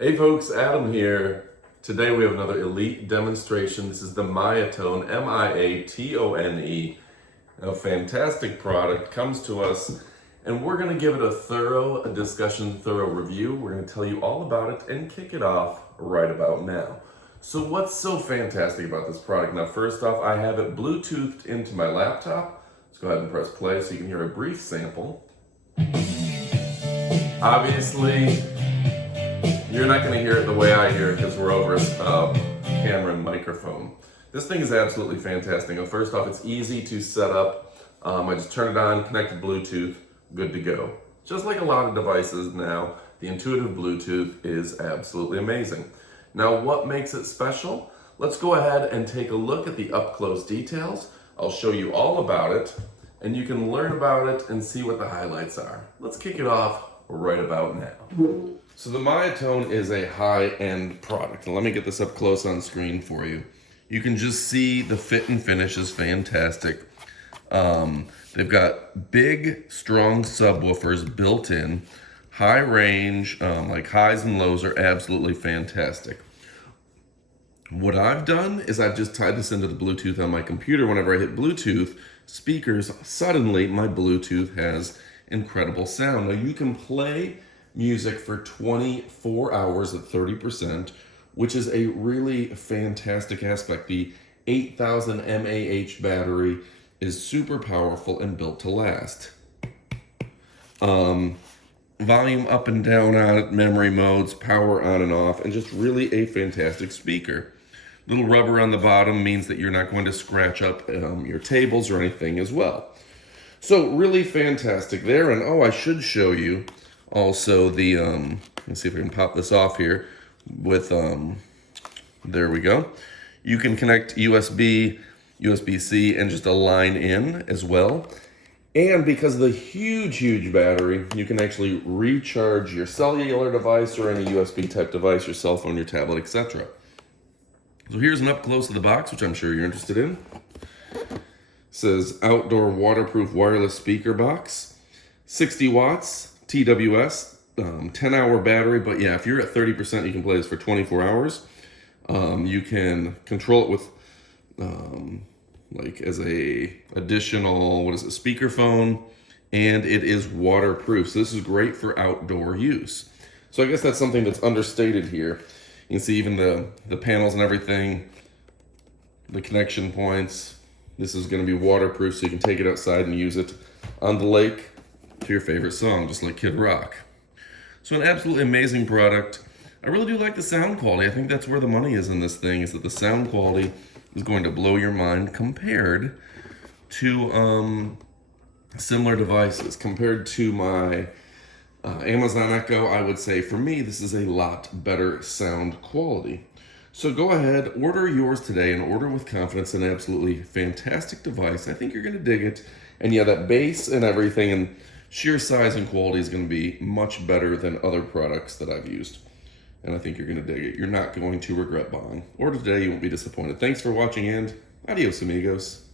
Hey folks, Adam here. Today we have another elite demonstration. This is the MIATONE, M-I-A-T-O-N-E. A fantastic product comes to us, and we're going to give it a thorough discussion, thorough review. We're going to tell you all about it and kick it off right about now. So what's so fantastic about this product? Now, first off, I have it Bluetoothed into my laptop. Let's go ahead and press play so you can hear a brief sample. Obviously, you're not going to hear it the way I hear it because we're over a camera and microphone. This thing is absolutely fantastic. Now, first off, it's easy to set up. I just turn it on, connect to Bluetooth, good to go. Just like a lot of devices now, the intuitive Bluetooth is absolutely amazing. Now, what makes it special? Let's go ahead and take a look at the up-close details. I'll show you all about it, and you can learn about it and see what the highlights are. Let's kick it off right about now. So the MIATONE is a high-end product. And let me get this up close on screen for you. You can just see the fit and finish is fantastic. They've got big, strong subwoofers built in. High range, like highs and lows are absolutely fantastic. What I've done is I've just tied this into the Bluetooth on my computer. Whenever I hit Bluetooth speakers, suddenly my Bluetooth has incredible sound. Now you can play music for 24 hours at 30%, which is a really fantastic aspect. The 8,000 mAh battery is super powerful and built to last. Volume up and down on it, memory modes, power on and off, and just really a fantastic speaker. Little rubber on the bottom means that you're not going to scratch up your tables or anything as well. So really fantastic there. And oh, I should show you also the, let's see if we can pop this off here with, there we go. You can connect USB, USB-C, and just a line in as well. And because of the huge battery, you can actually recharge your cellular device or any USB type device, your cell phone, your tablet, etc. So here's an up close of the box, which I'm sure you're interested in. It says outdoor waterproof wireless speaker box, 60 watts, TWS, 10-hour battery. But yeah, if you're at 30%, you can play this for 24 hours. You can control it with like as a additional, speakerphone, and it is waterproof. So this is great for outdoor use. So I guess that's something that's understated here. You can see even the panels and everything, the connection points. This is going to be waterproof, so you can take it outside and use it on the lake to your favorite song, just like Kid Rock. So an absolutely amazing product. I really do like the sound quality. I think that's where the money is in this thing, is that the sound quality is going to blow your mind compared to similar devices. Compared to my Amazon Echo, I would say for me, this is a lot better sound quality. So go ahead, order yours today, and order with confidence. An absolutely fantastic device. I think you're going to dig it. And yeah, that bass and everything and sheer size and quality is going to be much better than other products that I've used. And I think you're going to dig it. You're not going to regret buying. Order today, you won't be disappointed. Thanks for watching, and adios, amigos.